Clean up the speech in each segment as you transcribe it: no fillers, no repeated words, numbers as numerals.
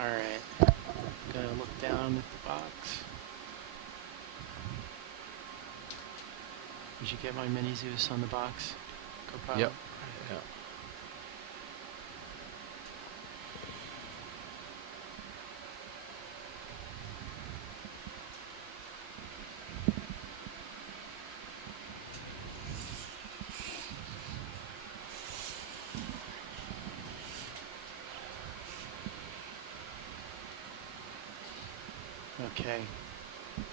Alright. Gonna look down at the box. Did you get my mini Zeus on the box? Copilot? Yep. Yeah. Okay. Make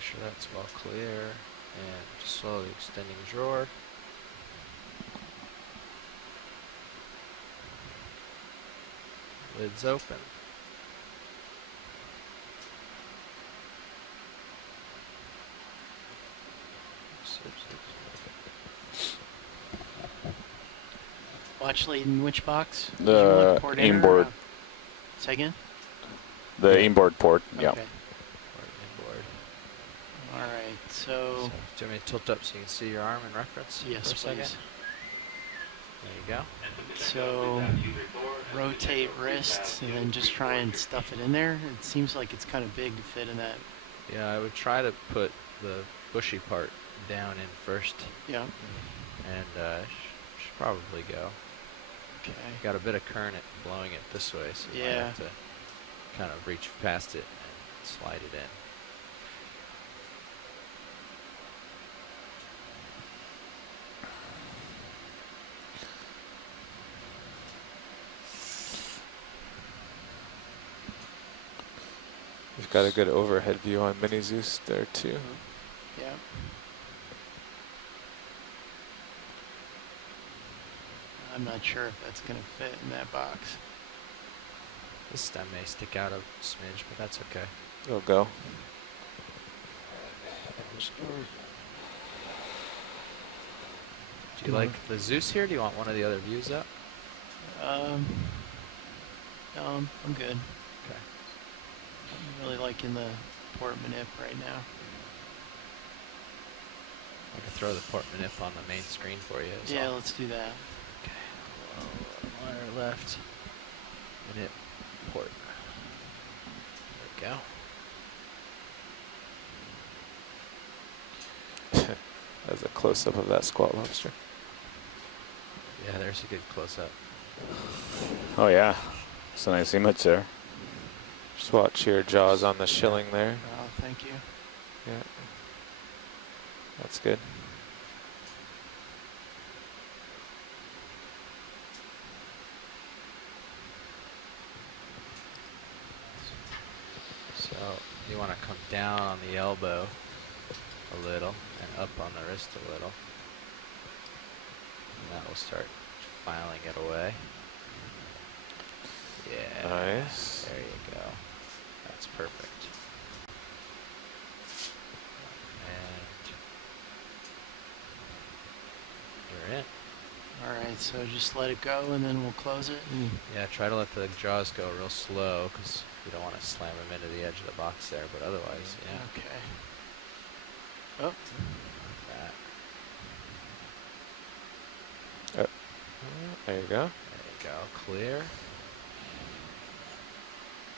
sure that's well clear, and just slowly extending drawer. Lid's open. Watch Layton, which box? The inboard. Say again? The inboard port, yeah. Okay. Inboard. Alright, so... Do you want me to tilt up so you can see your arm in reference? Yes, for a second? please. There you go. So, rotate wrist and then just try and stuff it in there. It seems like it's kind of big to fit in that. Yeah, I would try to put the bushy part down in first. Yeah. And should probably go. Okay. Got a bit of current blowing it this way, so you might have to kind of reach past it and slide it in. We've got a good overhead view on Mini Zeus there too. Yeah. I'm not sure if that's going to fit in that box. This stem may stick out a smidge, but that's okay. It'll go. Do you like the Zeus here? Do you want one of the other views up? No, I'm good. Okay. I'm really liking the port manip right now. I can throw the port manip on the main screen for you. Yeah, let's do that. Okay. Wire left. Manip port. There we go. That's a close-up of that squat lobster. Yeah, there's a good close-up. Oh yeah, it's a nice image there. Just watch your jaws on the shilling there. Oh, thank you. Yeah, that's good. So you want to come down on the elbow a little and up on the wrist a little. And that will start filing it away. Yeah. Nice. There you go. That's perfect. And you're in. Alright, so just let it go and then we'll close it. Yeah, try to let the jaws go real slow because you don't want to slam them into the edge of the box there, but otherwise, yeah. Okay. Oh. That. There you go. There you go. Clear.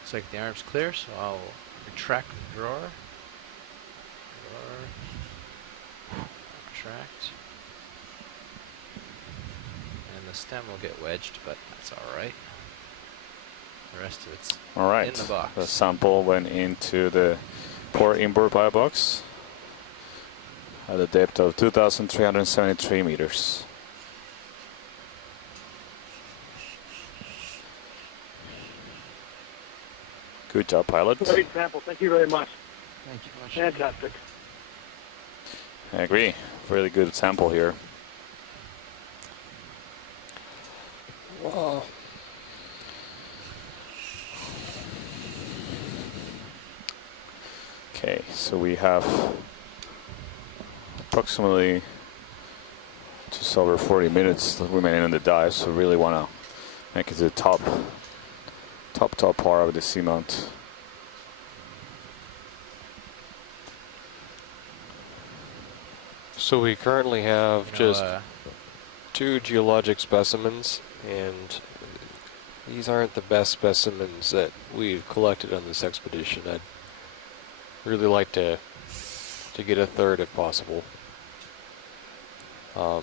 Looks like the arm's clear, so I'll retract the drawer. Retract. And the stem will get wedged, but that's alright. The rest of it's in the box. The sample went into the port inboard bio box at a depth of 2,373 meters. Good job, pilot. Great sample. Thank you very much. Thank you much. Fantastic. I agree. Really good sample here. Wow. Okay, so we have approximately just over 40 minutes remaining in the dive, so really want to make it to the top part of the seamount. So we currently have just 2 geologic specimens, and These aren't the best specimens that we've collected on this expedition. I'd really like to get a third if possible. So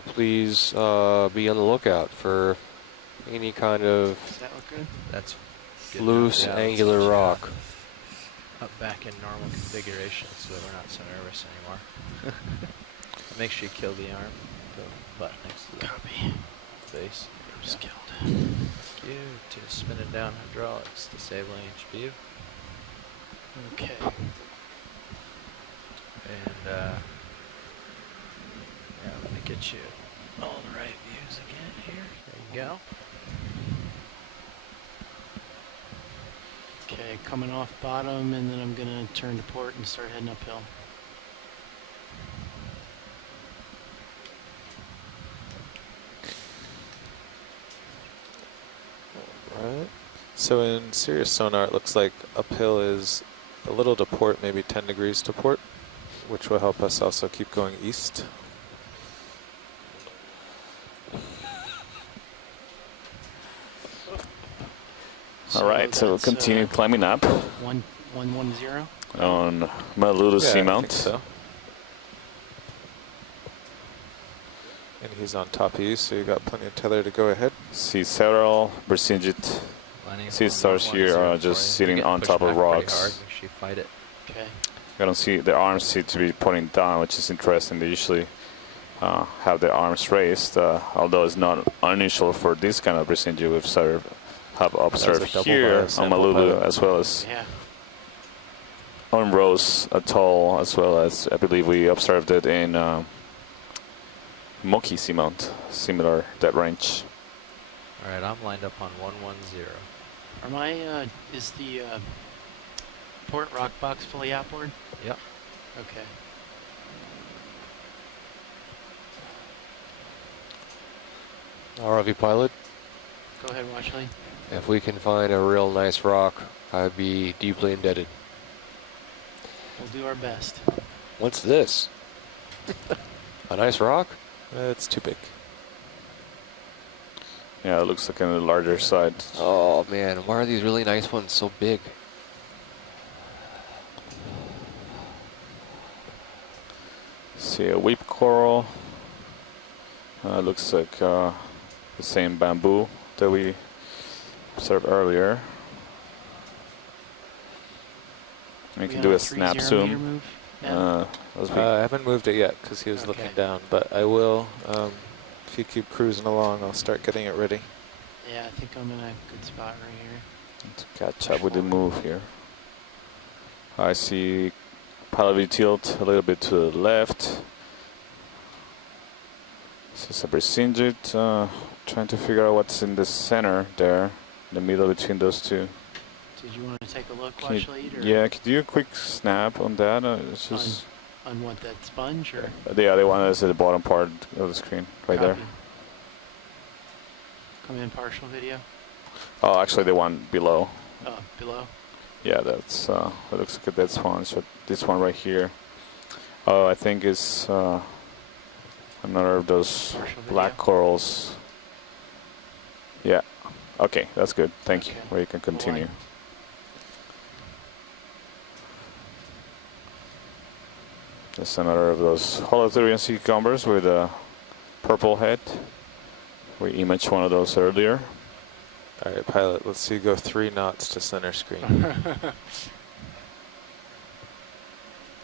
please be on the lookout for any kind of Does that look good? That's good loose enough. Yeah, angular let's rock. up back in normal configuration so that we're not so nervous anymore. Make sure you kill the arm, the butt next to the Copy. base. Just Yeah. killed. Thank you to spinning down hydraulics, disabling HBU. Okay. And yeah, let me get you all the right views again here. There you go. Okay, coming off bottom, and then I'm gonna turn to port and start heading uphill. Right. So in Sirius sonar, it looks like uphill is a little to port, maybe 10 degrees to port, which will help us also keep going east. All right, so we'll that's, continue climbing up 110. on Malulu Yeah, I think Seamount. so. And he's on top of you, so you got plenty of tether to go ahead. See several Bersingit Lining up sea on stars here 110 are for just you. sitting You're on getting top of pushed back pretty rocks. hard. Make sure you fight it. Okay. I don't see the arms seem to be pointing down, which is interesting. They usually have their arms raised, although it's not unusual for this kind of Bersingit we've have observed double here on sample Malulu, pilot. as well as Yeah. on Rose Atoll, as well as I believe we observed it in Moki Seamount, similar that range. All right, I'm lined up on 110. Are my is the port rock box fully outboard? Yep. Okay. ROV pilot, Go ahead, Washley. if we can find a real nice rock, I'd be deeply indebted. We'll do our best. What's this? A nice rock? It's too big. Yeah, it looks like on the larger side. Oh man, why are these really nice ones so big? See a weep coral. Looks like the same bamboo that we observed earlier. We can do a snap zoom. As we I haven't moved it yet because he was Okay. looking down, but I will. If you keep cruising along, I'll start getting it ready. Yeah, I think I'm in a good spot right here. to catch up with the move here. I see pilot tilt a little bit to the left. This is a Bersingit, trying to figure out what's in the center there, in the middle between those two. Did you want to take a look, Can you- Washley? Or Yeah, could you do a quick snap on that? It's just on what, that sponge? Or the other one is at the bottom part of the screen, right there. Copy. Come in partial video. Oh, actually, the one below. Oh, below. Yeah, that's that looks like a dead sponge. So this one right here. Oh, I think it's another of those Partial black video. corals. Yeah. Okay, that's good. Thank you. Okay. Where you can continue. line. That's another of those Holothurian sea cucumbers with a purple head. We imaged one of those earlier. All right, pilot, let's see you go 3 knots to center screen.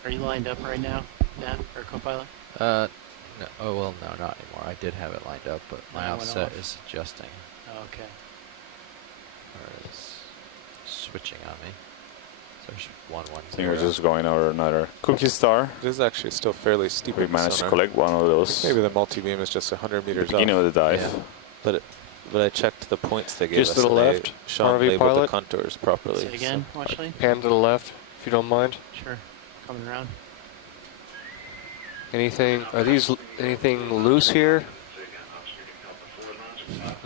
Are you lined up right now, Nat, or co-pilot? No, oh well, no, not anymore. I did have it lined up, but my Mine went offset off. is adjusting, Oh, okay. or is switching on me. So there's 110. I think we're just going over another cookie star. It is actually still fairly steep. We in managed to sonar. collect one of those. Maybe the multi-beam is just 100 meters Beginning off. of the dive. Yeah. But I checked the points they gave Just us. to the and left, Sean RV labeled pilot. the contours properly. Say again, Washley? Pan to the left, if you don't mind. Sure. Coming around. Anything, are these anything loose here?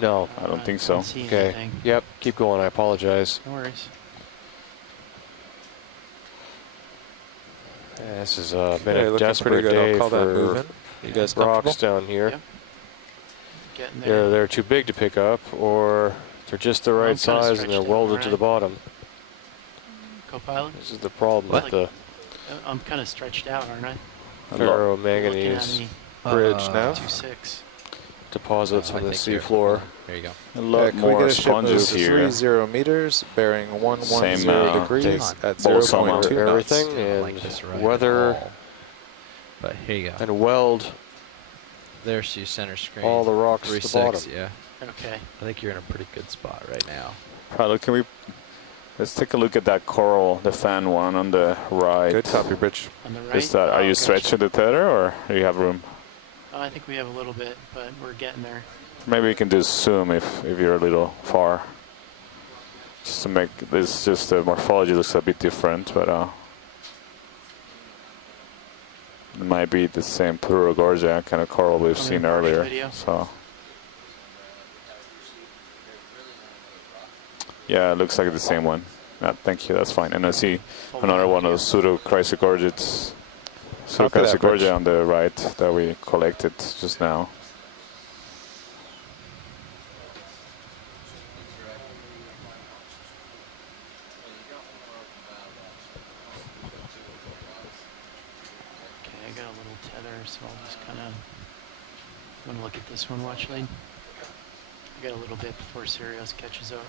No. I don't think so. See Okay. anything. Yep, keep going, I apologize. No worries. Yeah, this has Okay, been a looking pretty desperate good. day I'll call that for moving. You guys comfortable? rocks down here. Yep. Getting there. Either they're too big to pick up, or they're just the Well, right I'm kinda size and they're stretched out, welded to the bottom. Co-pilot? This is the problem Looks with like- the I'm kind of stretched out, aren't I? ferromanganese Looking bridge Uh, now. at me, 2.6. deposits I on the think you're- seafloor. There you go. A lot Can we more get a ship sponges of here. 30 meters, bearing 110 Same, degrees at balsa 0.2 amount. knots. Everything I don't like and this right at weather all. But here you go. and weld There's your center screen. all the rocks to the 3.6, bottom. yeah. Okay. I think you're in a pretty good spot right now. Pilot, can we? Let's take a look at that coral, the fan one on the right. Good copy, Bridge. On the right. Is that? Are you gotcha. stretching the tether, or do you have room? I think we have a little bit, but we're getting there. Maybe we can do zoom if you're a little far. Just to make this, just the morphology looks a bit different, but it might be the same Plurogorgia kind of coral we've I'm seen gonna pause the earlier. video. So yeah, it looks like the same one. Thank you, that's fine. And I see Full another weld, one of yeah. the pseudo-chrysogorgids. Copy that, Bridge. Pseudochrysogorgia on the right that we collected just now. Okay, I got a little tether, so I'll just kind of. Want to look at this one, watch lead? I got a little bit before Sirius catches up.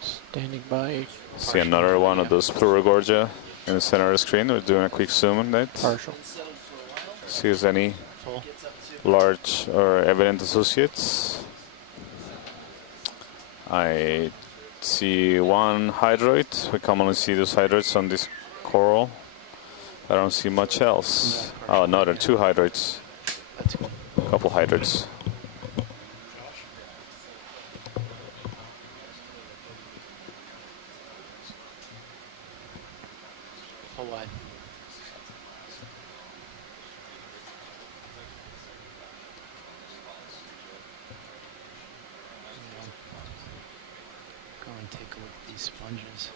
Standing by. See another one of those Plurogorgia in the center of the screen. We're doing a quick zoom on that. Partial. See if there's any Full. large or evident associates. I see one hydroid. We commonly see those hydroids on this coral. I don't see much else. Oh, no, there are two hydroids. That's cool. A couple hydroids. Full wide. Go and take a look at these sponges.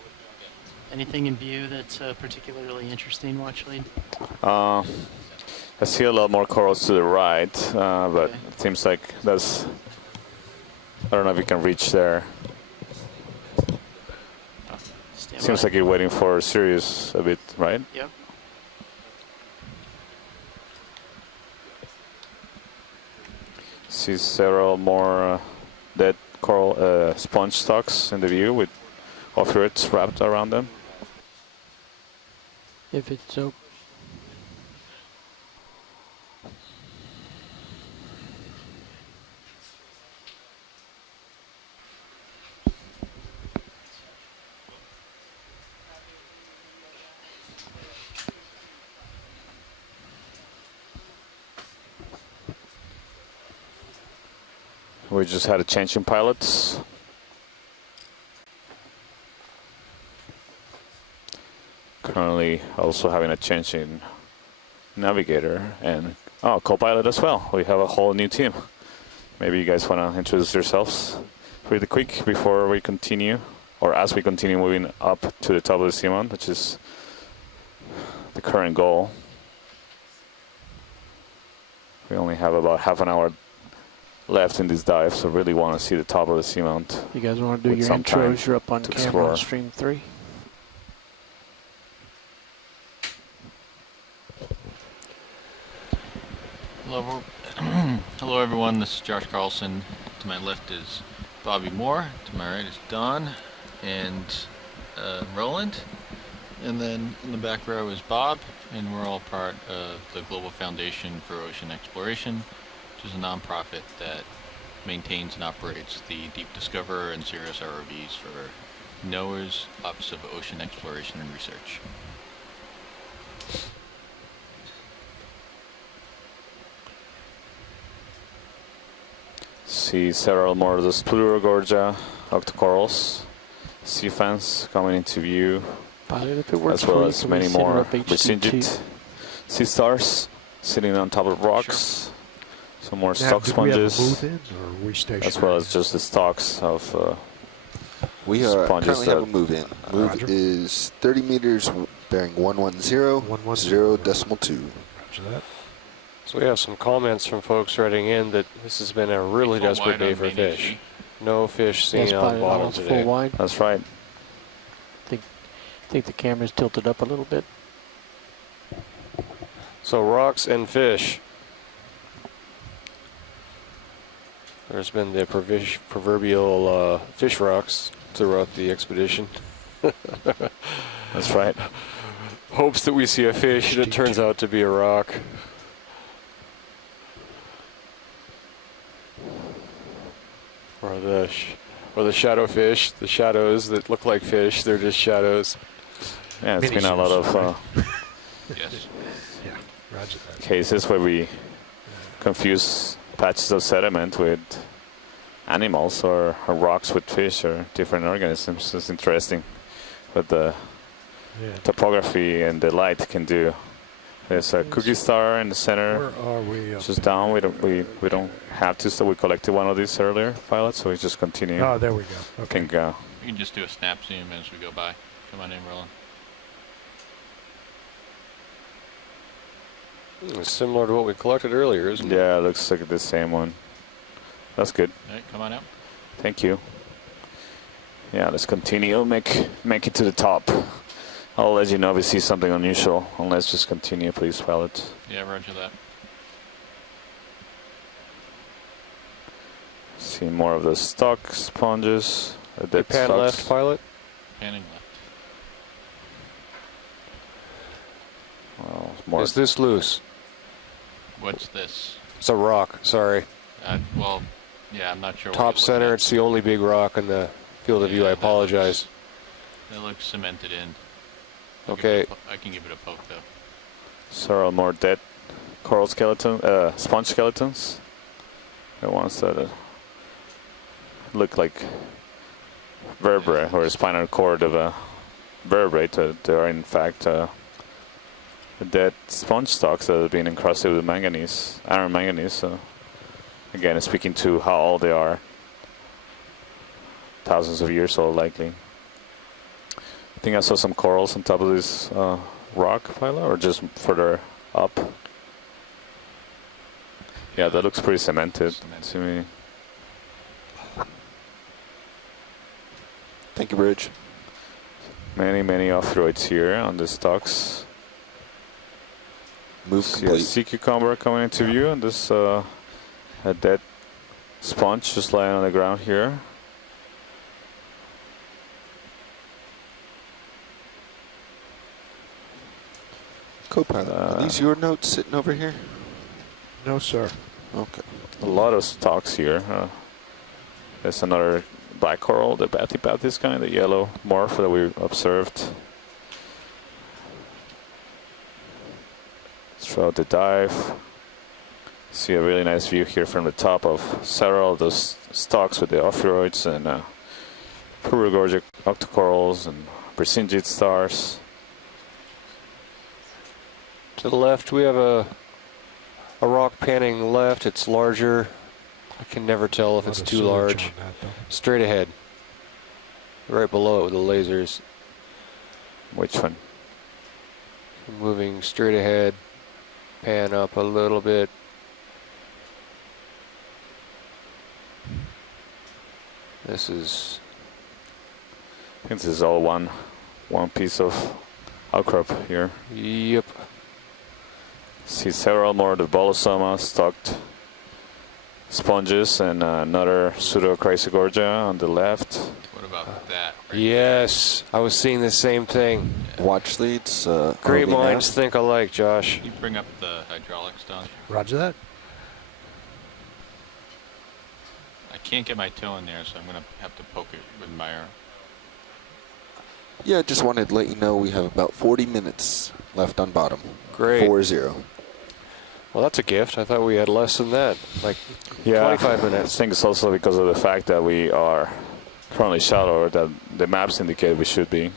Anything in view that's particularly interesting, watch lead? I see a lot more corals to the right, but Okay. it seems like that's. I don't know if you can reach there. Stand Seems by. like you're waiting for Sirius a bit, right? Yep. See several more dead coral sponge stalks in the view with ophiurids wrapped around them. If it's so. We just had a change in pilots. Currently also having a change in navigator and co-pilot as well. We have a whole new team. Maybe you guys want to introduce yourselves really quick before we continue, or as we continue moving up to the top of the seamount, which is the current goal. We only have about half an hour left in this dive, so really want to see the top of the seamount. You guys want to do With your some time intros? You're up on to camera explore. on stream 3. Hello, hello everyone. This is Josh Carlson. To my left is Bobby Moore. To my right is Don and Roland. And then in the back row is Bob, and we're all part of the Global Foundation for Ocean Exploration, which is a nonprofit that maintains and operates the Deep Discoverer and Sirius ROVs for NOAA's Office of Ocean Exploration and Research. See several more of those Plurogorgia octocorals, sea fans coming into view, Pilot, if it works as well for you, as can we many center more up HDT? Resingid sea stars sitting on top of rocks. Some more Now, stock did we have a sponges, move-in, or are we stationary? as well as just the stalks of We are sponges currently have a that- move in. Move Roger. is 30 meters bearing 110, 110. 0.2. Roger that. So we have some comments from folks writing in that this has been a really Full desperate wide day on for main fish. HG. No fish seen Yes, on spotted bottom almost today. full wide. That's right. Think the camera's tilted up a little bit. So rocks and fish. There's been the proverbial fish rocks throughout the expedition. That's right. Hopes that we see a fish and it turns out to be a rock. Or the shadow fish, the shadows that look like fish, they're just shadows. Yeah, it's been a lot of Yes. Yeah, roger that. cases where we confuse patches of sediment with animals or rocks with fish or different organisms. It's interesting what the Yeah. topography and the light can do. There's a cookie star in the center, Where are we? just down. We don't have to, so we collected one of these earlier pilots, so we just continue. Oh, there we go. Okay. Can go. We can just do a snap zoom as we go by. Come on in, Roland. It's similar to what we collected earlier, isn't it? Yeah, it looks like the same one. That's good. All right, come on out. Thank you. Yeah, let's continue. Make it to the top. I'll let you know if we see something unusual. And let's just continue, please, pilot. Yeah, roger that. See more of the stock sponges. Dead Pan stocks. left, pilot. Panning left. Well, more. Is this loose? What's this? It's a rock, sorry. Well, yeah, I'm not sure. what Top you're center, looking it's the only big rock in the field of view. I Yeah, that apologize. at. That looks cemented in. Okay. I can give it a poke though. Several more dead coral skeleton, sponge skeletons. The ones that look like vertebrae or a spinal cord of a vertebrate. They are in fact dead sponge stalks that have been encrusted with manganese, iron manganese. So again, it's speaking to how old they are. Thousands of years old, likely. I think I saw some corals on top of this rock pile, or just further up. Yeah, that looks pretty cemented to me. Thank you, Bridge. Many off-roads here on the stocks. Move See a complete. sea cucumber coming into view, and this a dead sponge just lying on the ground here. Co-pilot, are these your notes sitting over here? No, sir. Okay. A lot of stocks here. There's another black coral, the Bathypathis kind, the yellow morph that we observed throughout the dive. See a really nice view here from the top of several of those stocks with the ophiroids and Purugorgic octocorals and Brisingid stars. To the left, we have a rock panning left. It's larger. I can never tell if it's too large. Straight ahead. Right below it with the lasers. Which one? Moving straight ahead. Pan up a little bit. This is... I think this is all one piece of outcrop here. Yep. See several more of the Bolosoma stocked sponges and another Pseudo-Chrysogorgia on the left. What about that? Yes. I was seeing the same thing. Watch leads. Great ROV minds nav. think alike, Josh. Can you bring up the hydraulics, Don? Roger that. I can't get my toe in there, so I'm going to have to poke it with my arm. Yeah, just wanted to let you know we have about 40 minutes left on bottom. Great. 4-0. Well, that's a gift. I thought we had less than that. Like 25 minutes. I think it's also because of the fact that we are currently shallower than the maps indicate we should be.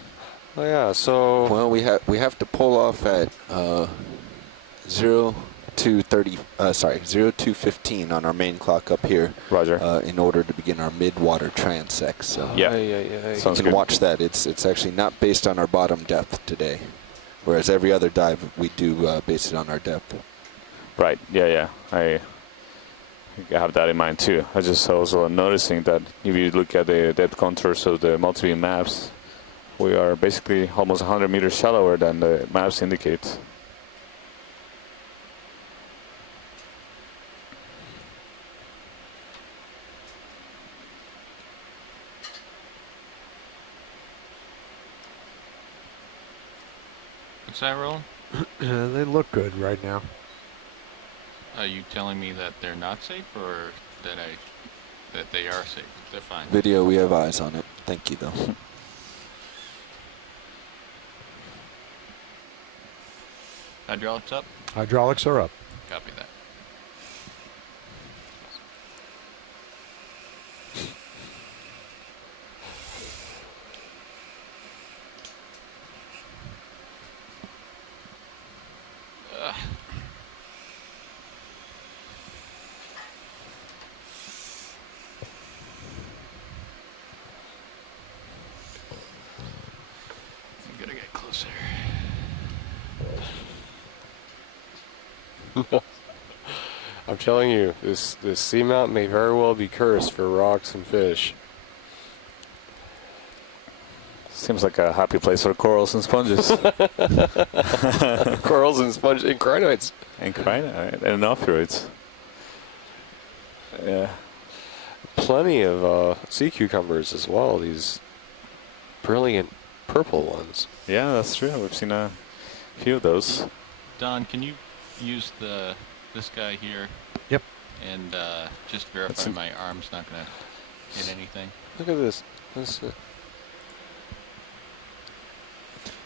Oh yeah, so Well, we have to pull off at 02:15 on our main clock up here. Roger. In order to begin our mid-water transect. So Yeah. you Sounds can good. watch that. It's actually not based on our bottom depth today, whereas every other dive we do base it on our depth. Right. Yeah. I have that in mind too. I just also noticing that if you look at the depth contours of the multi-beam maps, we are basically almost 100 meters shallower than the maps indicate. What's that, Roland? They look good right now. Are you telling me that they're not safe, or that they are safe? They're fine. Video, we have eyes on it. Thank you, though. Hydraulics up? Hydraulics are up. Copy that. I'm gonna get closer. I'm telling you, this seamount may very well be cursed for rocks and fish. Seems like a happy place for corals and sponges. Corals and sponges and crinoids. And crinoid and ophiroids. Yeah. Plenty of sea cucumbers as well. These brilliant purple ones. Yeah, that's true. We've seen a few of those. Don, can you use this guy here? Yep. And just verify my arm's not gonna hit anything. Look at this.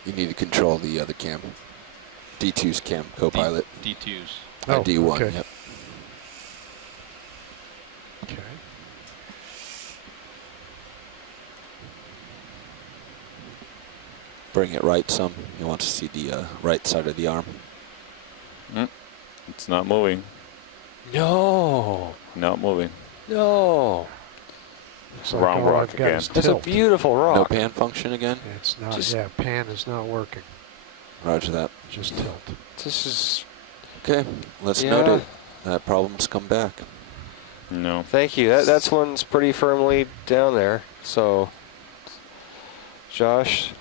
You need to control the other cam. D2's cam, co-pilot. D2's. Oh, D1, okay. yep. Okay. Bring it right some. You want to see the right side of the arm. It's not moving. No. Not moving. No. Looks like Wrong all rock I've got again. is That's a tilt. beautiful No rock. pan function again? It's not. Just- Yeah, pan is not working. Roger that. Just tilt. This is. Okay, let's Yeah. note it. That problem's come back. No. Thank you. That's one's pretty firmly down there. So, Josh,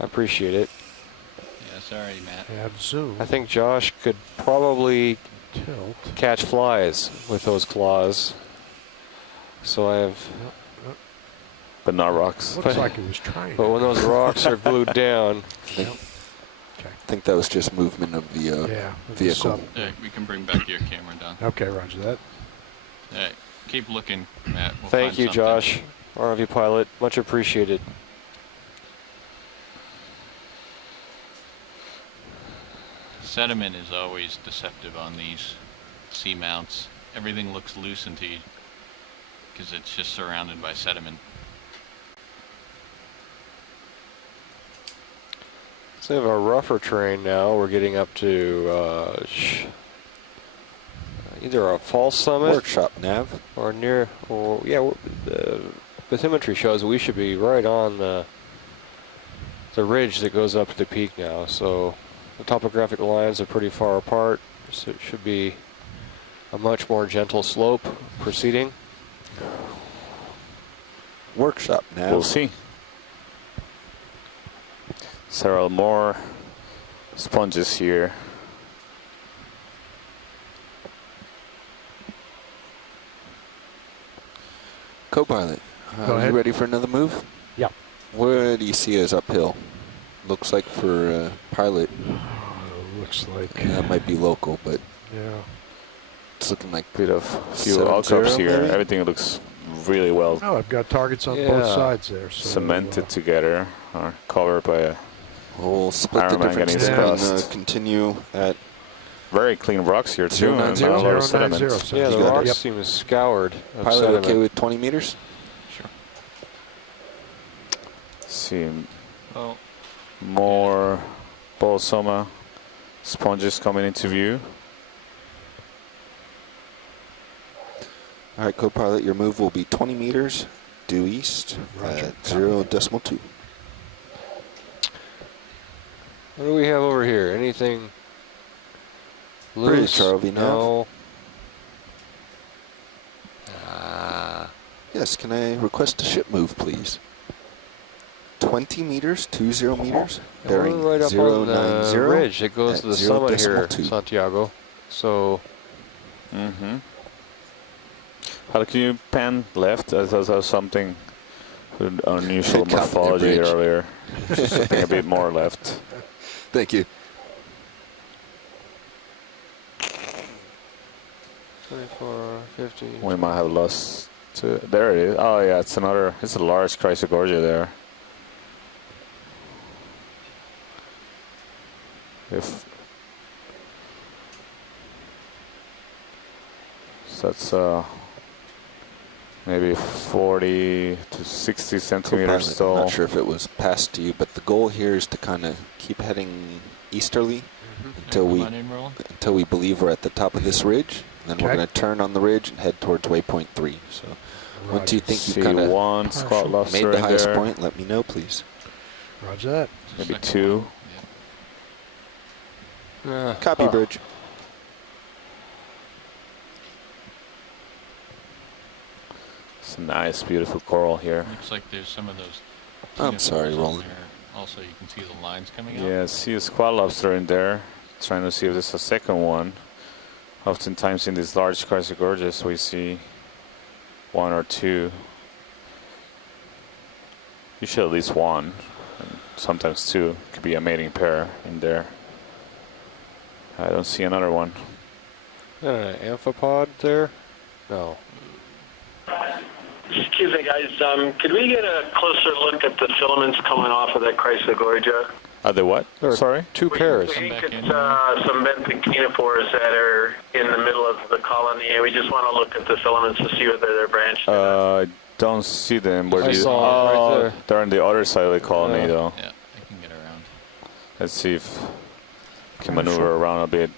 I appreciate it. Yeah, sorry, Matt. Add zoom. I think Josh could probably Tilt. catch flies with those claws. So I have. But not rocks. Looks like it was trying. But when those rocks are glued down, I think that was just movement of the Yeah. with the vehicle. sub. Yeah, we can bring back your camera, Don. Okay, roger that. Yeah, keep looking, Matt. We'll thank find you, something. Josh, ROV pilot. Much appreciated. Sediment is always deceptive on these seamounts. Everything looks loose until you, because it's just surrounded by sediment. So we have a rougher terrain now. We're getting up to either a false summit Workshop nav. or near, or yeah, the bathymetry shows we should be right on the ridge that goes up to the peak now. So the topographic lines are pretty far apart, so it should be a much more gentle slope proceeding. Workshop nav. We'll see. Several more sponges here. Co-pilot, Go ahead. you ready for another move? Yeah. Where do you see us uphill? Looks like for pilot, Looks like. that might be local, but Yeah. it's looking like Bit of few 7-0 outcrops here. maybe? Everything looks really well Oh, I've got targets on both Yeah. sides there. So, cemented together, or covered by a we'll split the Iron Man difference getting there and crushed. continue at very clean rocks here too. and 090? not a lot of sediment. 090. So Yeah, the you got rock it. seems scoured of pilot. sediment. Okay with 20 meters? Sure. See Well, more Bolsoma sponges coming into view. All right, co-pilot, your move will be 20 meters due east Roger. at 0.2. What do we have over here? Anything Bridge, ROV nav. No. Yes, can I request a ship move, please? 20 meters, 20 meters, bearing We're right up on the 090 ridge. It goes at to the summit here, 0.2. Santiago. So Mm-hmm. How can you pan left? As something unusual Copy there, morphology Bridge. earlier. Something a bit more left. Thank you. 24, 50. We might have lost to. There it is. Oh yeah, it's another. It's a large Chrysogorgia there. If so that's maybe 40 to 60 centimeters Co-pilot, tall. I'm not sure if it was passed to you, but the goal here is to kind of keep heading easterly until Come we on in, Roland. until we believe we're at the top of this ridge. Then we're Okay. going to turn on the ridge and head towards waypoint 3. So once you think See you've kind of one squat lobster made the in highest there. point, let me know, please. Roger that. Maybe Second two. one. Yeah. Copy, Bridge. It's a nice, beautiful coral here. Looks like there's some of those. I'm sorry, ctenophores in Roland. there. Also, you can see the lines coming out. Yeah, see a squat lobster in there. Trying to see if there's a second one. Oftentimes in these large Chrysogorges we see one or two. Usually at least one, and sometimes two. Could be a mating pair in there. I don't see another one. An amphipod there? No. Excuse me, guys. Could we get a closer look at the filaments coming off of that Chrysogorgia? Are they what? There are Sorry? two We pairs. think back it's in. some benthic ctenophores that are in the middle of the colony, and we just want to look at the filaments to see whether they're branched. I don't see them. Where I do you? saw them right Oh, there. they're on the other side of the colony, Yeah. though. Yeah, I can get around. Let's see if we can maneuver around a bit.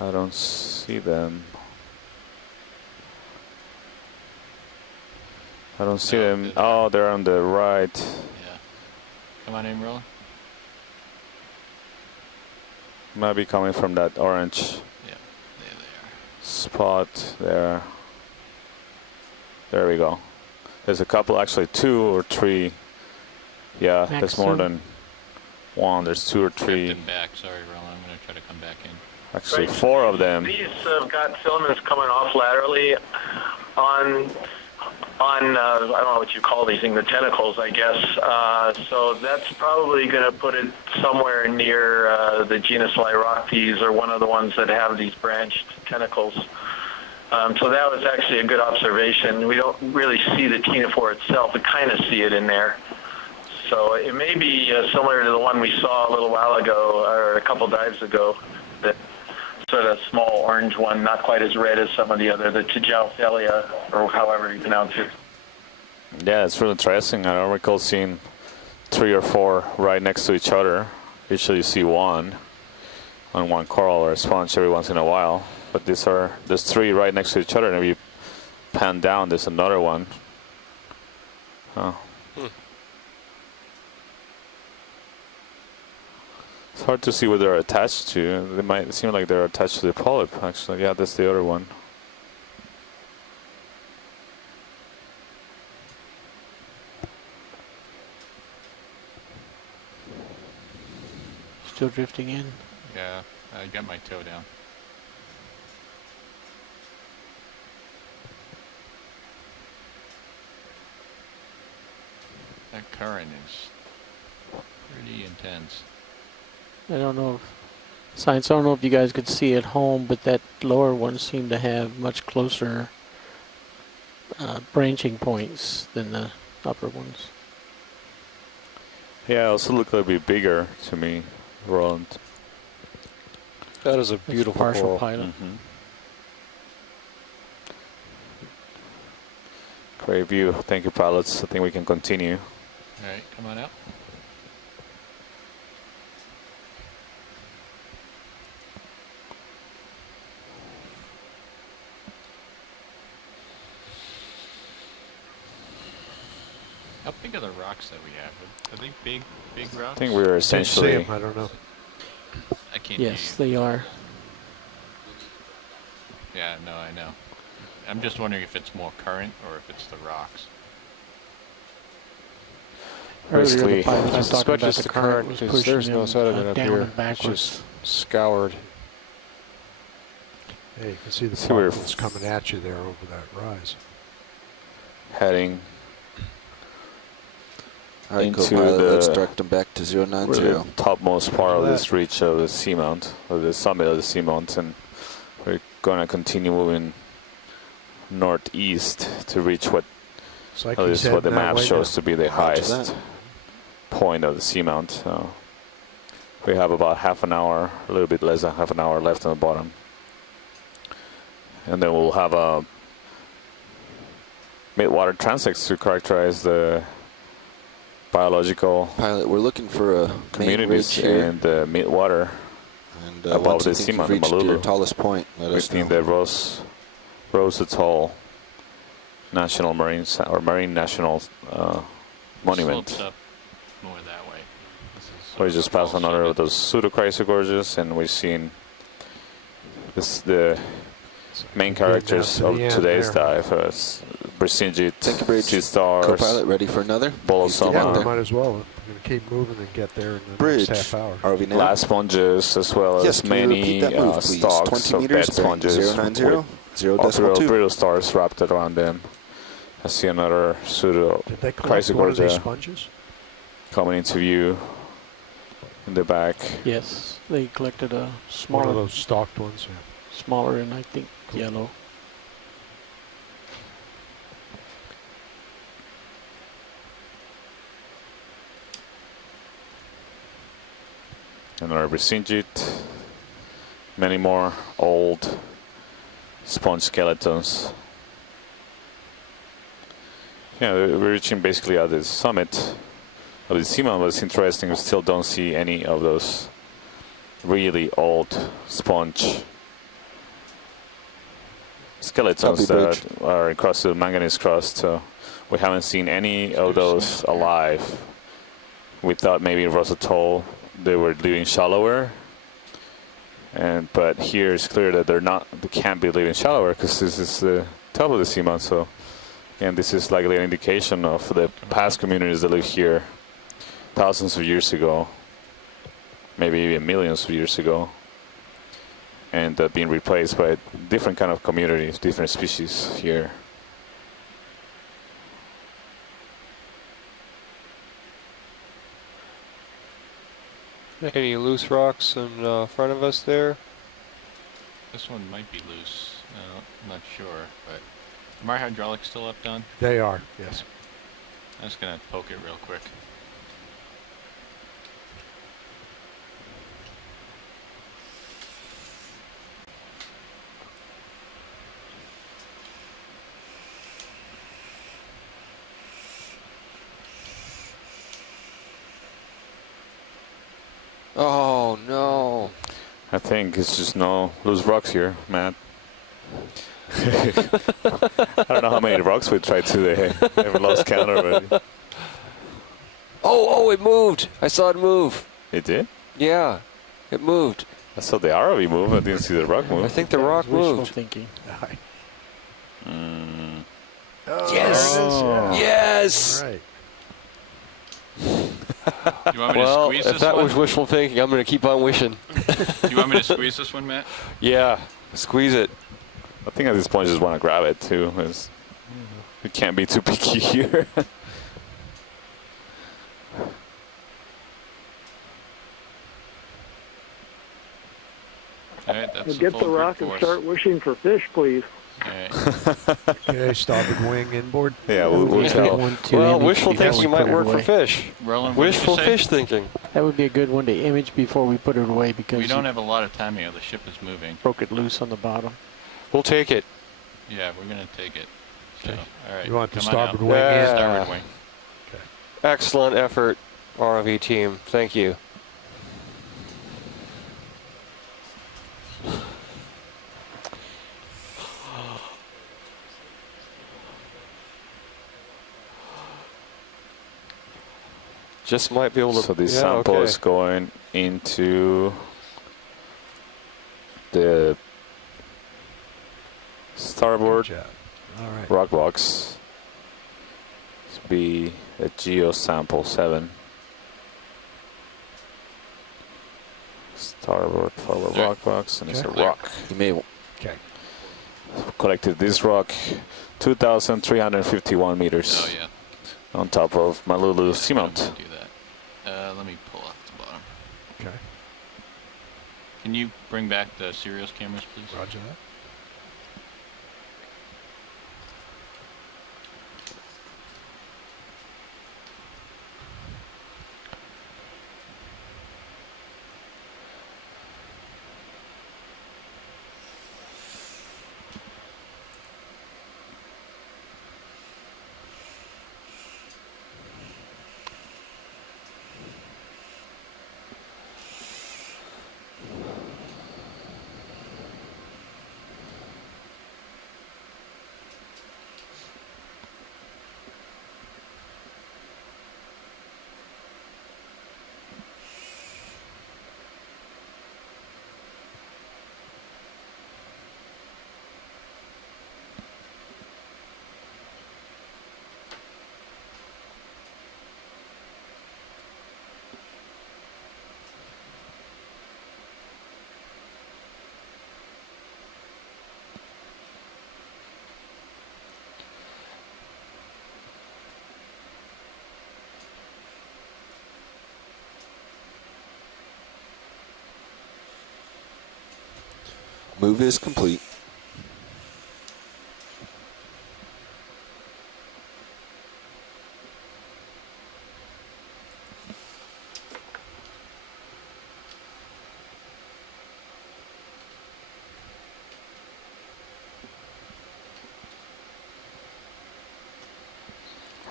I don't see them. I don't see No, them. they're there. Oh, they're on the right. Yeah. Come on in, Roland. Might be coming from that orange Yeah, there they are. spot there. There we go. There's a couple, actually two or three. Yeah, there's more Maximum. than one. There's two or Kept three. it back. Sorry, Roland. I'm going to try to come back in. Actually, Right. four of them. These have got filaments coming off laterally on I don't know what you call these things, the tentacles, I guess. So that's probably going to put it somewhere near the genus Lyroctes, or one of the ones that have these branched tentacles. So that was actually a good observation. We don't really see the ctenophore itself. We kind of see it in there. So it may be similar to the one we saw a little while ago, or a couple dives ago, that sort of small orange one, not quite as red as some of the other, the Tijalphalia, or however you pronounce it. Yeah, it's really interesting. I don't recall seeing three or four right next to each other. Usually you see one on one coral or a sponge every once in a while. But there's three right next to each other, and if you pan down, there's another one. Oh. It's hard to see what they're attached to. They might seem like they're attached to the polyp, actually. Yeah, that's the other one. Still drifting in. Yeah, I got my toe down. That current is pretty intense. I don't know if science. I don't know if you guys could see at home, but that lower one seemed to have much closer branching points than the upper ones. Yeah, it also look a little bit bigger to me, Roland. That is a It's beautiful partial coral. pilot. Great view. Thank you, pilots. I think we can continue. All right, come on out. How big are the rocks that we have? Are they big rocks? I think we were Didn't see essentially 'em, I don't know. I can't Yes, hear they are. you. Yeah, no, I know. I'm just wondering if it's more current or if it's the rocks. Earlier, Basically, the pilots I were talking suspect about it's the current was because pushing there's no them, sediment up down here. and It's backwards. just scoured. Hey, you can see the See where- particles coming at you there over that rise. heading All right, into co-pilot, let's the- direct them back to we're 090. the topmost part of Look at this reach of the seamount, or the summit of the seamount, and we're gonna continue moving northeast to reach what It's like at he's least what the heading that map way shows now. to be the Roger highest that. point of the seamount. So we have about half an hour, a little bit less than half an hour left on the bottom, and then we'll have a mid-water transects to characterize the biological Pilot, we're looking for a main communities ridge here. in the mid-water And above once you the think seamount you've in reached your Malulu, tallest point, let us within know. the Rose Atoll National Marine National Monument. Slopes up more that way. This is We sort of just a passed fall another of summit. those pseudo-chrysal gorges, and we've seen the main Getting down characters to of the end thank there. dive as Bersingit, Thank you, Bridge. Sea Stars, Co-pilot, ready for another? Please get Bolosoma. Yeah, out we there. might as well. We're going to keep moving and get there in the Bridge. next half hour. ROV now. glass sponges, as well Yes, as can we many repeat that move, please? stalks 20 of meters, bed bearing sponges 090, with 0.2. brittle stars wrapped around them. I see another pseudo Did they collect chrysal one of these gorge sponges? coming into view in the back. Yes, they collected a One of smaller, those stalked ones, yeah. smaller, and I think yellow. Another Bersingit. Many more old sponge skeletons. Yeah, we're reaching basically at the summit of the seamount, but it's interesting, we still don't see any of those really old sponge skeletons Copy, that are encrusted with manganese crust. So we haven't seen any of those alive. We thought maybe in Rose Atoll they were living shallower, but here it's clear that they can't be living shallower because this is the top of the seamount. So, and this is likely an indication of the past communities that lived here thousands of years ago, maybe even millions of years ago, and being replaced by different kind of communities, different species here. Any loose rocks in front of us there? This one might be loose. I'm not sure, but are my hydraulics still up, Don? They are, yes. I'm just gonna poke it real quick. Oh no! I think it's just no loose rocks here, Matt. I don't know how many rocks we tried today. I've lost count already. Oh! It moved! I saw it move. It did? Yeah, it moved. I saw the ROV move. I didn't see the rock I move. think the That rock was wishful moved. thinking. Mm. Yes! Oh. Yes! All right. Do you want me to Well, squeeze if this that one? was wishful thinking, I'm going to keep on wishing. Do you want me to squeeze this one, Matt? Yeah, squeeze it. I think at this point, I just want to grab it too. We can't be too picky here. All right, that's Get full the grip rock and force. start wishing for fish, please. All right. Okay, starboard wing inboard. Yeah, That would be we'll a good tell. one to Well, image wishful before we thinking put might it work for away. fish. Roland, what did you Wishful say? fish thinking. That would be a good one to image before we put it away because We don't you have a lot of time here. The ship is moving. broke it loose on the bottom. We'll take it. Yeah, we're gonna take it. So, all right. You want the come on out. starboard wing Yeah. in? Starboard wing. Excellent effort, ROV team. Thank you. Just might be able to. So this yeah, sample okay. is going into the starboard Good job. All right. rock box. This will be a Geo sample 7. Starboard forward Okay. rock box, and it's a Okay. rock. You may Okay. Collected this rock 2,351 meters Oh, yeah. on top of Malulu Yeah, Seamount. Do that. Let me pull off the bottom. Okay. Can you bring back the Sirius cameras, please? Roger that. move is complete.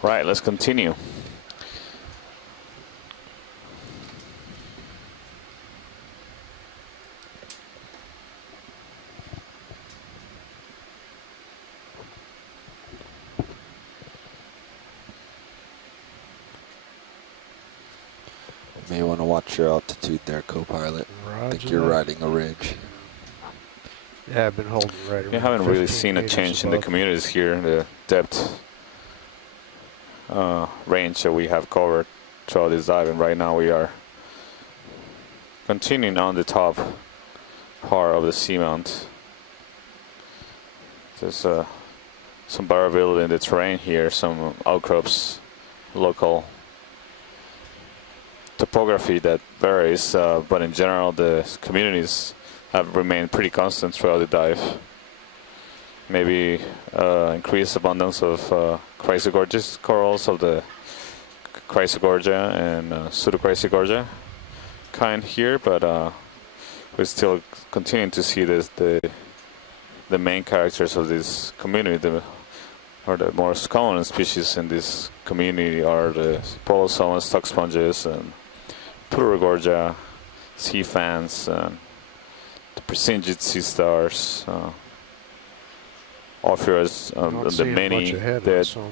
Right, let's continue. May want to watch your altitude there, co-pilot. I think Roger you're that. riding a ridge. Yeah, I've been holding right We around haven't really 15 seen a meters change in the above. communities here, the depth range that we have covered throughout this dive, and right now we are continuing on the top part of the seamount. There's some variability in the terrain here, some outcrops, local topography that varies, but in general the communities have remained pretty constant throughout the dive. Maybe increased abundance of chrysogorgeous corals of the chrysogorgia and pseudochrysogorgia kind here, but we're still continuing to see this, the main characters of this community, or the most common species in this community are the polosomas, stock sponges, and Plurigorgia, sea fans, and the presingid sea stars, Ophiuras, Not the seeing many much ahead on dead sonar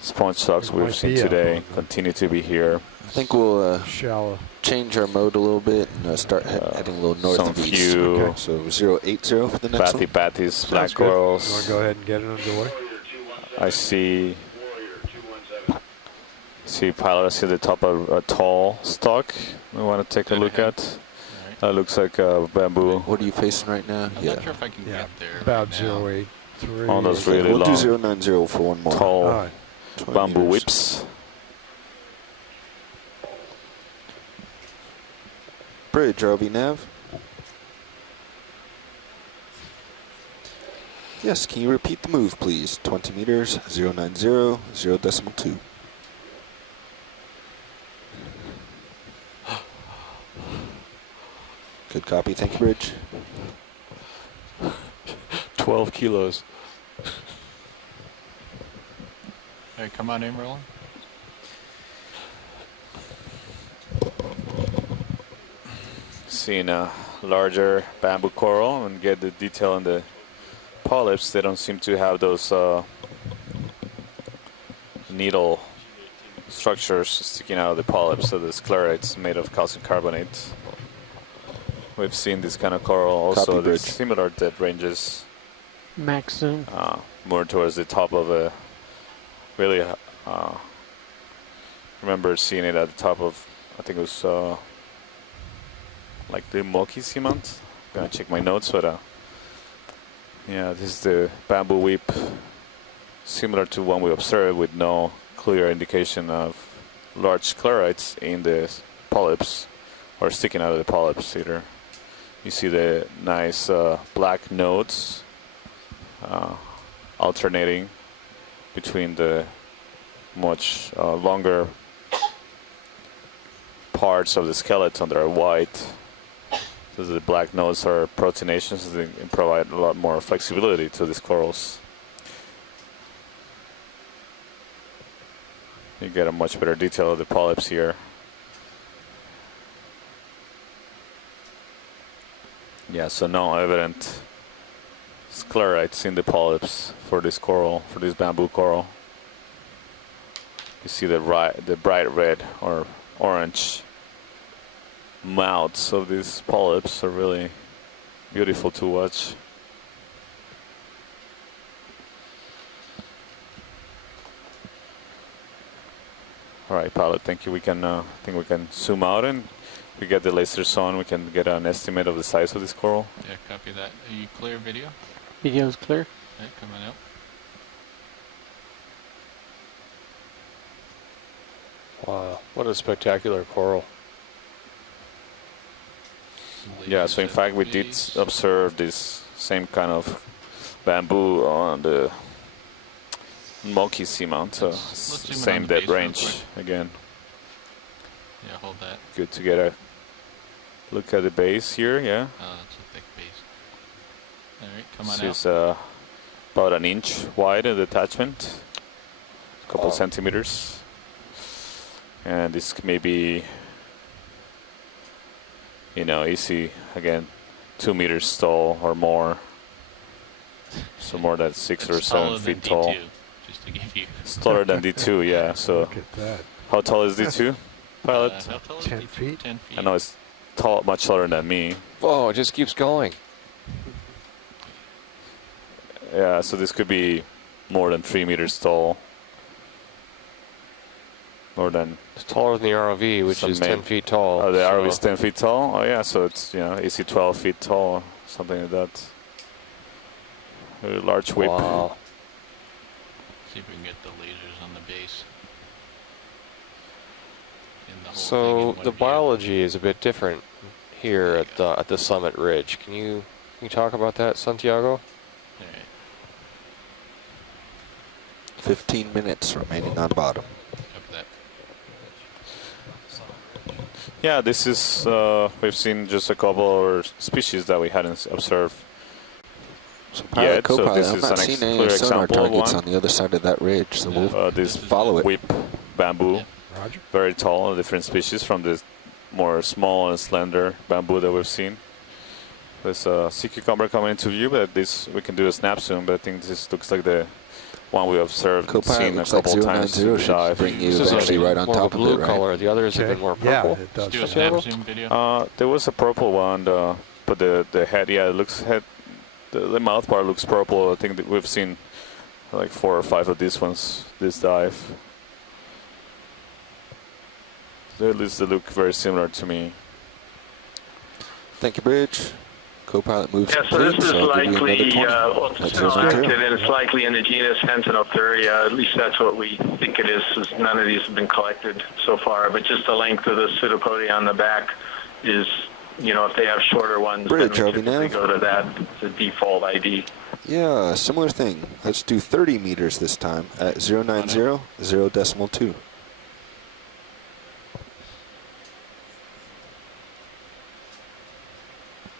sponge stocks It we've might seen be up today on the- continue to be here. I think we'll now. Shallow. change our mode a little bit and start heading a little north Some of east. few Okay. So 080 for the next one. bathybathys, black Sounds good. You want corals. to go ahead and get it underway? I see pilot. I see the top of a tall stock. We want to take a look at. That looks like a bamboo. What are you facing right now? I'm not sure if I can Yeah, get there. about right now. 083. On those Okay, really we'll long, do 090 for one more. tall All right. 20 bamboo meters. whips. Bridge, ROV nav. Yes, can you repeat the move, please? 20 meters, 090, 0.2. Good copy, thank you, Bridge. 12 kilos. Hey, come on in, Roland. Seeing a larger bamboo coral and get the detail on the polyps. They don't seem to have those needle structures sticking out of the polyps. So the sclerites made of calcium carbonate. We've seen this kind of coral also. Copy, There's Bridge. similar dead ranges Maxim. more towards the top of a really. Remember seeing it at the top of, I think it was like the Moki Seamount. Gonna check my notes, but yeah, this is the bamboo whip, similar to one we observed with no clear indication of large sclerites in the polyps or sticking out of the polyps either. You see the nice black nodes alternating between the much longer parts of the skeleton that are white. So the black nodes are proteinaceous, so they provide a lot more flexibility to these corals. You get a much better detail of the polyps here. Yeah, so no evident sclerites in the polyps for this coral, for this bamboo coral. You see the bright red or orange mouths of these polyps are really beautiful to watch. All right, pilot, thank you. We can, I think we can zoom out and we get the lasers on. We can get an estimate of the size of this coral. Yeah, copy that. Are you clear video? Video's clear. Okay, coming up. Wow, what a spectacular coral. Yeah, so in fact we did observe this same kind of bamboo on the Moki Seamount, so Let's zoom in on same the dead base real range quick. again. Yeah, hold that. Good to get a look at the base here, yeah. Oh, that's a thick base. Alright, come on This out. is about an inch wide in the attachment, a couple Wow. centimeters. And this may be, you know, easy, again, 2 meters tall or more. So more than 6 or It's 7 taller than feet tall. D2, just to give you. It's taller than D2, yeah. So Look at that. how tall is D2, pilot? How tall is 10 D2? feet? 10 feet. I know it's tall, much taller than me. Oh, it just keeps going. Yeah, so this could be more than 3 meters tall. More than It's taller than the ROV, which Some is may- 10 feet tall. the so- ROV is 10 feet tall. Oh yeah, so it's, you know, easy 12 feet tall, something like that. A large whip. Wow. See if we can get the lasers on the base. And the whole thing So in one the view. biology is a bit different here at the summit ridge. Can you talk about that, Santiago? Alright, 15 minutes remaining on bottom. copy that. Yeah, this is, we've seen just a couple of species that we hadn't observed So pilot, yet. So co-pilot, this I'm is not an seeing any clear sonar example of targets one. on the other side of that ridge, so we'll This This is follow it. whip bamboo, Yeah. Roger. very tall, different species from the more small and slender bamboo that we've seen. There's a sea cucumber coming into view, but this we can do a snap zoom. But I think this looks like the one we observed, Co-pilot seen a looks like couple times 090 in the should dive. bring you This is actually right on more top of a of blue it, right? color. The others have been more Yeah, purple. it Let's does. do a Santiago? snap zoom video. There was a purple one, but the head, yeah, it looks the mouth part looks purple. I think that we've seen like 4 or 5 of these ones this dive. At least they look very similar to me. Thank you, Bridge. Co-pilot moves Yeah, so this complete, is so I'll give you likely, another 20. well, it's That's still yours, active, too. and it's likely in the genus Hensinopthuria. At least that's what we think it is, since none of these have been collected so far. But just the length of the pseudopodia on the back is, you know, if they have shorter ones, Bridge, then we RV typically nav. go to that. It's a default ID. Yeah, similar thing. Let's do 30 meters this time at 090, 0.2.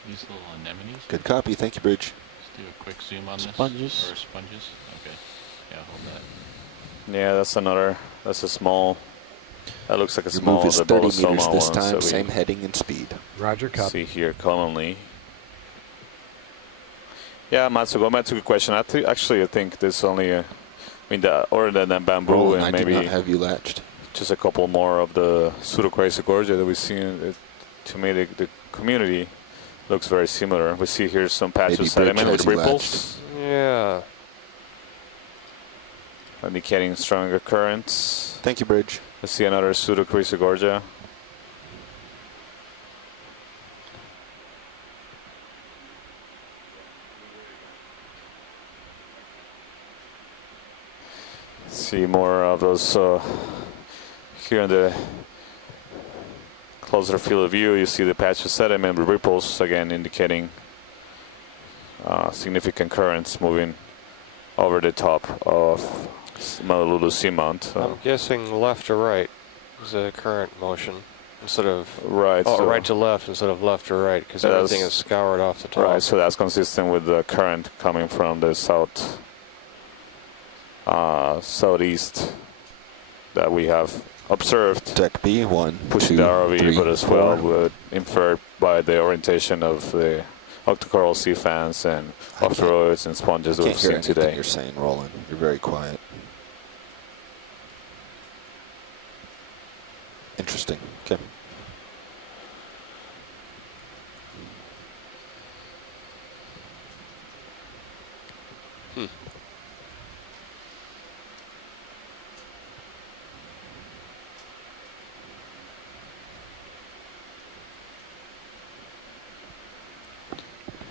These little anemones. Good copy. Thank you, Bridge. Let's do a quick zoom on Sponges. this. Or sponges. Okay. Yeah, hold that. Yeah, that's a small. That looks like a Your small. move is the 30 Bolosoma meters this one, time, so we same heading and speed. Roger, see copy. here commonly. Yeah, Matsugo, that's a good question. Actually, I think there's only, I mean, other than bamboo Roland, and I do not maybe have you latched. just a couple more of the pseudo-chrysogorgia that we see. To me, the community looks very similar. We see here some patches of Maybe sediment bridge with has ripples, Yeah. indicating stronger currents. Thank you, Bridge. Let's see another pseudo-chrysogorgia. See more of those here in the closer field of view. You see the patch of sediment with ripples, again indicating significant currents moving over the top of Malulu Seamount. I'm guessing left to right is the current motion instead of right. oh, so right to left instead of left to right because that's- everything is scoured off the top. Right, so that's consistent with the current coming from the southeast that we have observed, Deck B, 1, pushing 2, the ROV, 3, but as 4. well would inferred by the orientation of the octocoral sea fans and octoroids and sponges I that can't we've hear seen anything today. you're saying, Roland. You're very quiet. Interesting. Okay.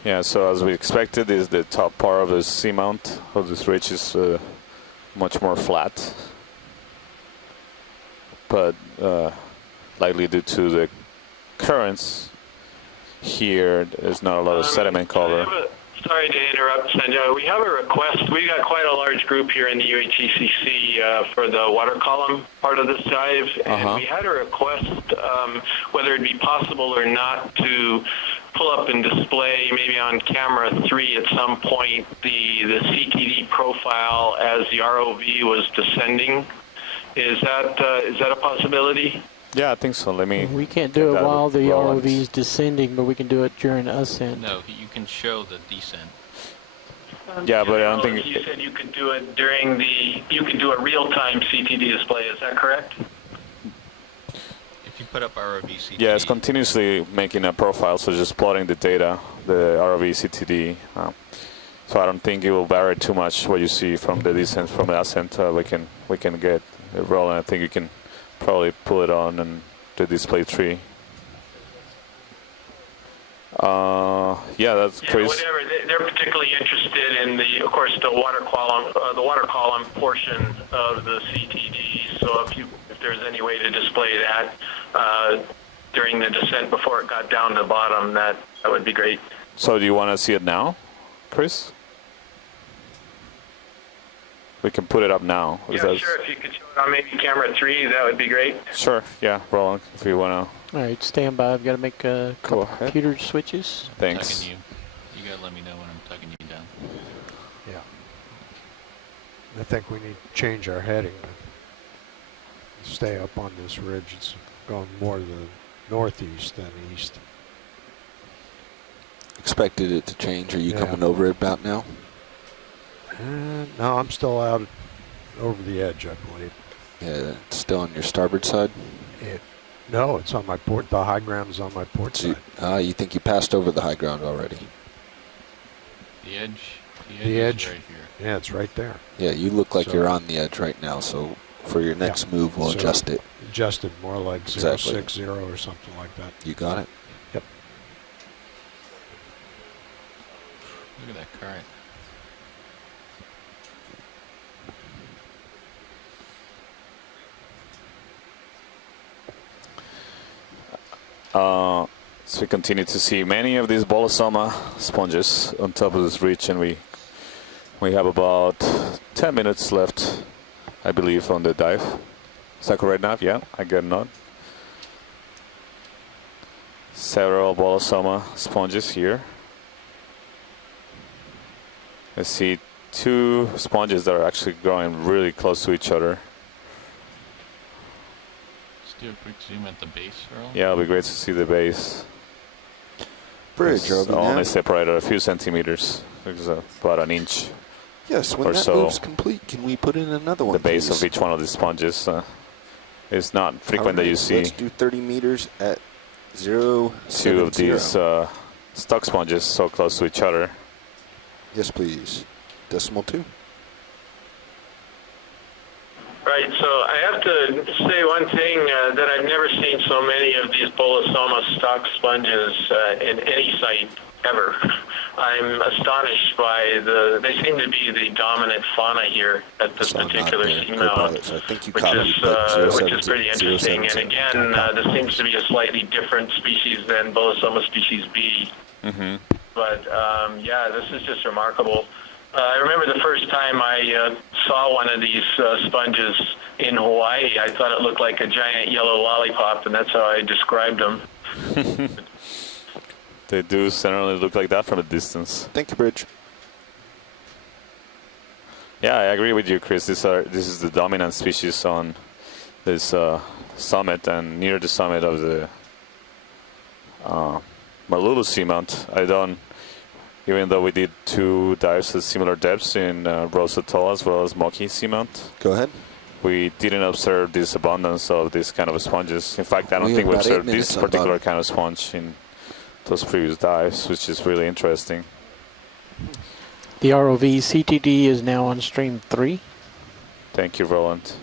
Yeah, so as we expected, is the top part of the seamount of this ridge is much more flat, but likely due to the currents here, there's not a lot of sediment cover. Sorry to interrupt, Sanjay. We have a request. We got quite a large group here in the UHECC for the water column part of this dive, and we had a request whether it'd be possible or not to pull up and display maybe on camera 3 at some point the CTD profile as the ROV was descending. Is that a possibility? Yeah, I think so. Let me. We can't do it while the ROV is descending, but we can do it during ascent. No, you can show the descent. Yeah, but I don't think. You said you could do it during you could do a real-time CTD display. Is that correct? If you put up ROV CTD. Yeah, it's continuously making a profile, so just plotting the data, the ROV CTD. So I don't think it will vary too much what you see from the descent, from the ascent. We can get it rolling. I think you can probably pull it on and the display tree. Yeah, that's crazy. Whatever. They're particularly interested in of course, the water column portion of the CTD. So if there's any way to display that during the descent before it got down to the bottom, that would be great. So do you want to see it now, Chris? We can put it up now. Yeah, sure. If you could show it on maybe camera 3, that would be great. Sure. Yeah, Roland, if you want to. All right, stand by. I've got to make a couple ahead. computer switches. Thanks. Tugging you. You gotta let me know when I'm tugging you down. Yeah. I think we need to change our heading. Stay up on this ridge. It's going more to the northeast than east. Expected it to change. Are you Yeah. coming over it about now? No, I'm still out over the edge, I believe. Yeah, it's still on your starboard side? No, it's on my port. The high ground is on my port So side. you think you passed over the high ground already? The edge. The edge. Is right here. Yeah, it's right there. Yeah, you look like So- you're on the edge right now, so for your next move, we'll So- adjust it. Adjusted more like Exactly. 060 or something like that. You got it? Yep. Look at that current. So we continue to see many of these bolosoma sponges on top of this ridge, and we have about 10 minutes left, I believe, on the dive. Is that correct, Nav? Yeah, I get a nod. Several bolosoma sponges here. I see 2 sponges that are actually growing really close to each other. Let's do a quick zoom at the base, Earl. Yeah, it'll be great to see the base. Bridge, It's ROV only nav. separated a few centimeters. It's about an inch. Yes, when or that so. move's complete, can we put in another one, The base please? of each one of the sponges. It's not frequent that you see Let's do 30 meters at 0. two of these stock sponges so close to each other. Yes, please. Decimal 2. Right, so I have to say one thing, that I've never seen so many of these Bolosoma stock sponges in any site ever. I'm astonished by they seem to be the dominant fauna here at this particular seamount, So I think you which is pretty interesting. And again, this seems to be a slightly different species than Bolosoma species B. Mm-hmm. But yeah, this is just remarkable. I remember the first time I saw one of these sponges in Hawaii. I thought it looked like a giant yellow lollipop, and that's how I described them. They do certainly look like that from a distance. Thank you, Bridge. Yeah, I agree with you, Chris. This is the dominant species on this summit, and near the summit of the Malulu Seamount. Even though we did 2 dives at similar depths in Rose Atoll as well as Moki Seamount. Go ahead. We didn't observe this abundance of this kind of sponges. In fact, I don't think we observed this particular kind of sponge in those previous dives, which is really interesting. The ROV CTD is now on stream 3. Thank you, Roland.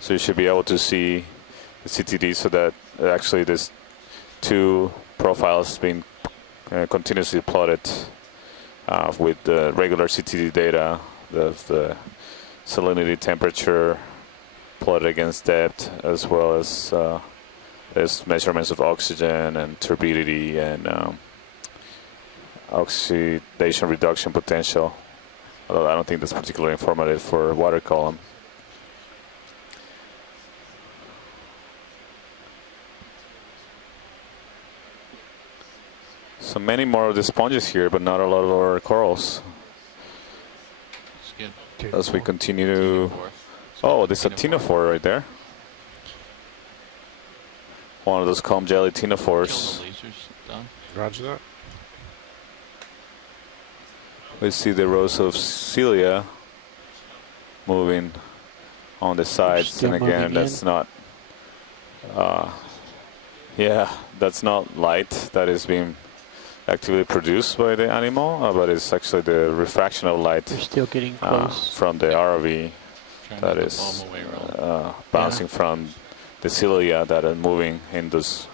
So you should be able to see the CTD, so that actually there's 2 profiles being continuously plotted with the regular CTD data, the salinity temperature plotted against depth, as well as there's measurements of oxygen and turbidity and oxidation reduction potential. Although I don't think that's particularly informative for water column. So many more of the sponges here, but not a lot of our corals. As we continue to... Oh, there's a ctenophore right there. One of those comb jelly ctenophores. Roger that. We see the rows of cilia moving on the sides, Still and again, moving that's in. not... yeah, that's not light that is being actively produced by the animal, but it's actually the refraction of light They're still getting close. from the ROV that is bouncing from the cilia that are moving in those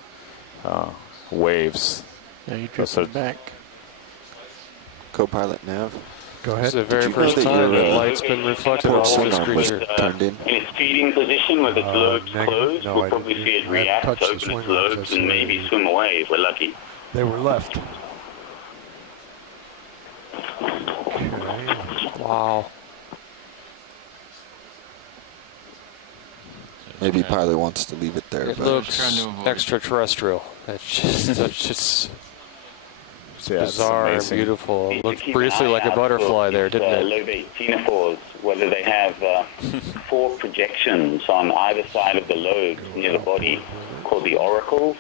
waves. Now you're drifting back. Co-pilot nav. Go This is ahead. the very Did you know first that time your, that light's been reflected port off this sonar was creature. turned in? In its feeding position with its lobes negative. closed, No, we'll I probably didn't. see it I haven't react, touched the open its swing arms, lobes, that's and the way maybe it is. swim away if we're lucky. They were left. Wow. Maybe pilot wants to leave it there. It but looks extraterrestrial. That's just Yeah, it's bizarre and amazing. beautiful. It Need to looked keep briefly an like eye a out butterfly for there, these, didn't it? lobate ctenophores, whether they have 4 projections on either side of the lobes near the body called the oracles.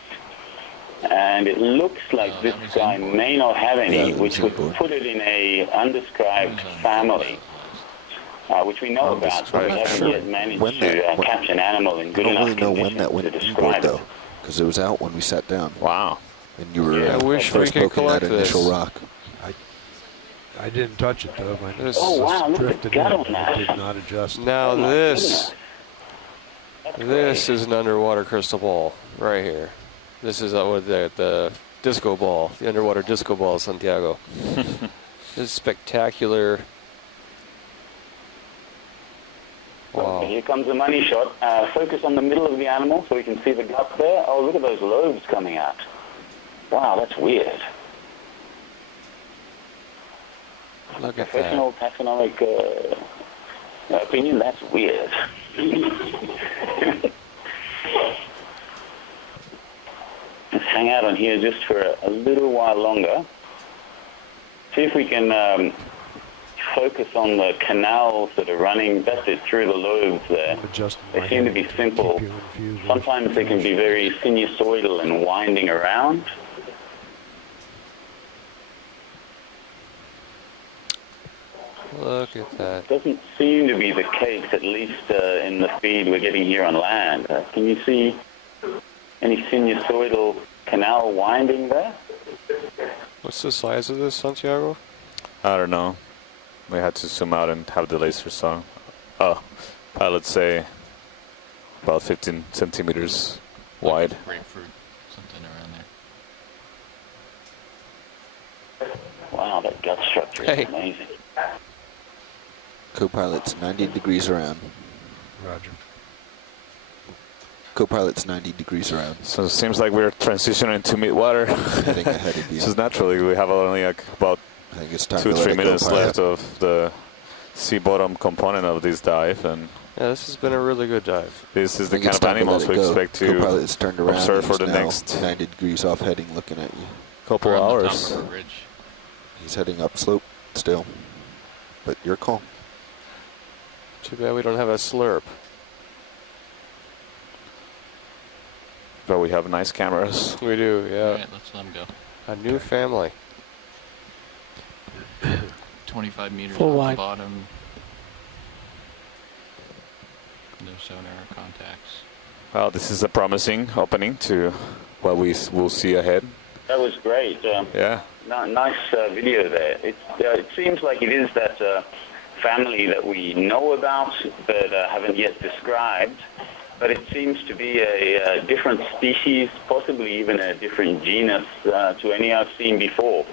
And it looks like this guy may not have any, Yeah, which would inboard. put it in a undescribed family, which we know about, but we Undescribed, haven't sure. yet managed When that- to when- capture an animal in I good don't enough really know when conditions that to went inboard describe though, it. because it was out when we sat down. Wow. And you were Yeah, I wish we first could poking that collect this. initial rock. I didn't touch it though. My This- Oh, wow, look at the drifted gut in. on that. It did not adjust. Now Oh, my this goodness. is an underwater crystal ball right here. This is what the disco ball, the underwater disco ball, Santiago. This is spectacular. Okay, Wow. here comes the money shot. Focus on the middle of the animal so we can see the gut there. Oh, look at those lobes coming out. Wow, that's weird. Look at that. Professional taxonomic opinion, that's weird. Let's hang out on here just for a little while longer. See if we can focus on the canals that are running, that's it, through the lobes there. They seem to be simple. Sometimes they can be very sinusoidal and winding around. Look at that. Doesn't seem to be the case, at least in the feed we're getting here on land. Can you see any sinusoidal canal winding there? What's the size of this, Santiago? I don't know. We had to zoom out and have the lasers on. Oh, let's say about 15 centimeters wide. Grapefruit, something around there. Wow, that gut structure is amazing. Co-pilot's 90 degrees around. Roger. Co-pilot's 90 degrees around. So it seems like we're transitioning to mid-water. Heading ahead of you. Just naturally, we have only like about I think it's time 2-3 minutes left of the sea bottom component of this dive, and Yeah, this has been a really good dive. this is the kind of animals we expect to Co-pilot's turned around. observe for He's the now next 90 degrees off heading, looking at you. couple We're on the hours. top of the ridge. He's heading up slope still. But your call. Too bad we don't have a slurp. But we have nice cameras. We do, yeah. All right, let's let him go. A new family. 25 meters Full off wide. the bottom. No sonar contacts. Well, this is a promising opening to what we will see ahead. That was great. Yeah. Nice video there. It seems like it is that family that we know about but haven't yet described. But it seems to be a different species, possibly even a different genus to any I've seen before.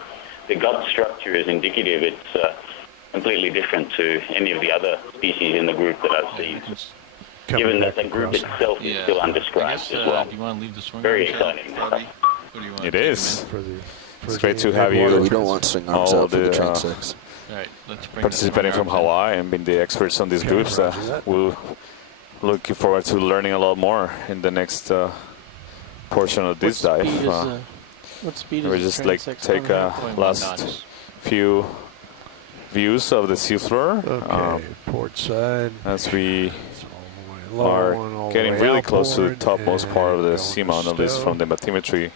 The gut structure is indicative. It's completely different to any of the other species in the group that I've seen. Given that the group itself is still I undescribed guess, as well. do you want to leave the swing Very arms out, exciting. Bobby? Or do you want It to take is. him It's great to have you. We don't want swing arms all out for the the, train sex. in? All right, let's bring participating the from swing arms in. Hawaii and being the experts on these groups. We're looking forward to learning a lot more in the next portion of this What dive. speed is what speed is We the just like transect take coming at? 0.1 last knots. few views of the seafloor Okay, port side. as we It's all the way low and all are the getting way really close to the outboard topmost part of and the going seamount, to at least stow. from the bathymetry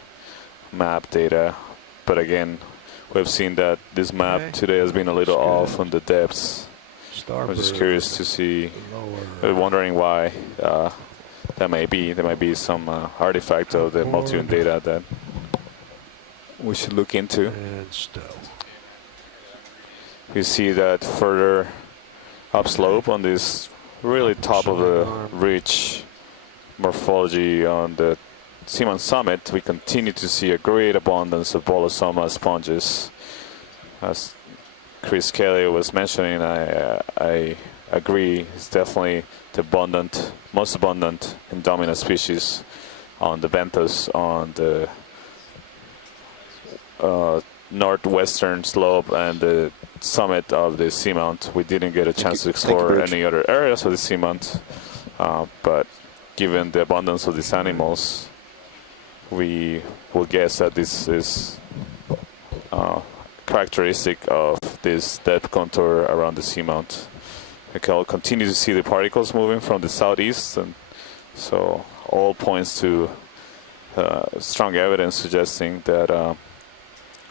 map data. But again, we've seen that this map Okay. today has been a little That's good. off on the depths. I'm Starboard. just curious to see, Lower. wondering why that may be. There might be some artifact of the multi-unit data that we should look into. And stow. You see that further upslope on this really top of the rich morphology on the seamount summit. We continue to see a great abundance of bolosoma sponges. As Chris Kelly was mentioning, I agree. It's definitely the most abundant and dominant species on the benthos on the northwestern slope and the summit of the seamount. We didn't get a chance to explore any other areas of the seamount, but given the abundance of these animals, we will guess that this is characteristic of this depth contour around the seamount. We can continue to see the particles moving from the southeast, and so all points to strong evidence suggesting that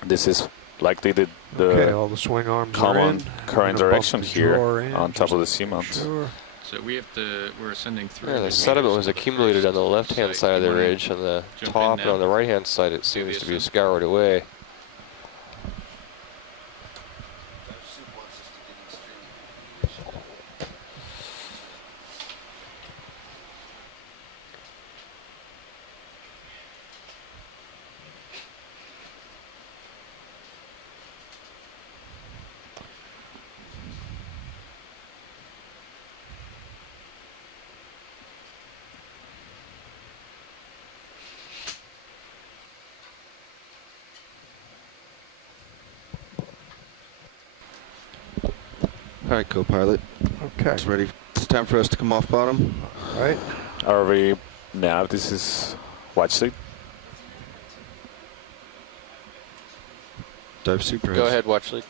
this is likely the Okay, all the swing arms are common in. current I'm gonna bump direction the here drawer in on top just of the to be seamount. sure. So we're ascending through. Yeah, the meters sediment was of the accumulated on the first left-hand site. side of You the wanna ridge. On the jump in top and now? on the right-hand side, it seems to be scoured away. All right, co-pilot. Okay. It's ready. It's time for us to come off bottom. All right. ROV nav, this is watch sleep. Dive Super. Go ahead, Watchley.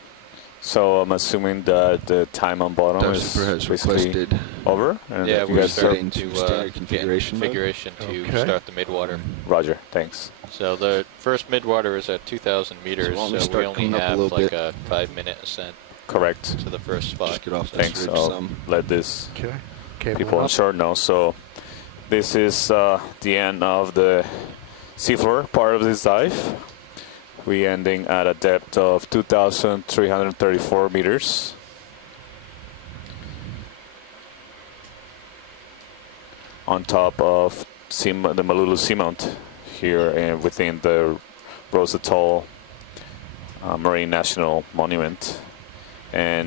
So I'm assuming that the time on bottom Dive is Super has basically requested over. And Yeah, that you we're guys starting to to standard get configuration mode? configuration to Okay. start the midwater. Roger, thanks. So the first midwater is at 2,000 meters, why don't we so we start only coming up a have little like bit? a 5-minute ascent. Correct. to the first spot. Just get off this Thanks. ridge I'll some. let this Okay. Cable people on up. shore know. So this is the end of the seafloor part of this dive. We ending at a depth of 2,334 meters. On top of the Malulu Seamount here and within the Rose Atoll Marine National Monument. And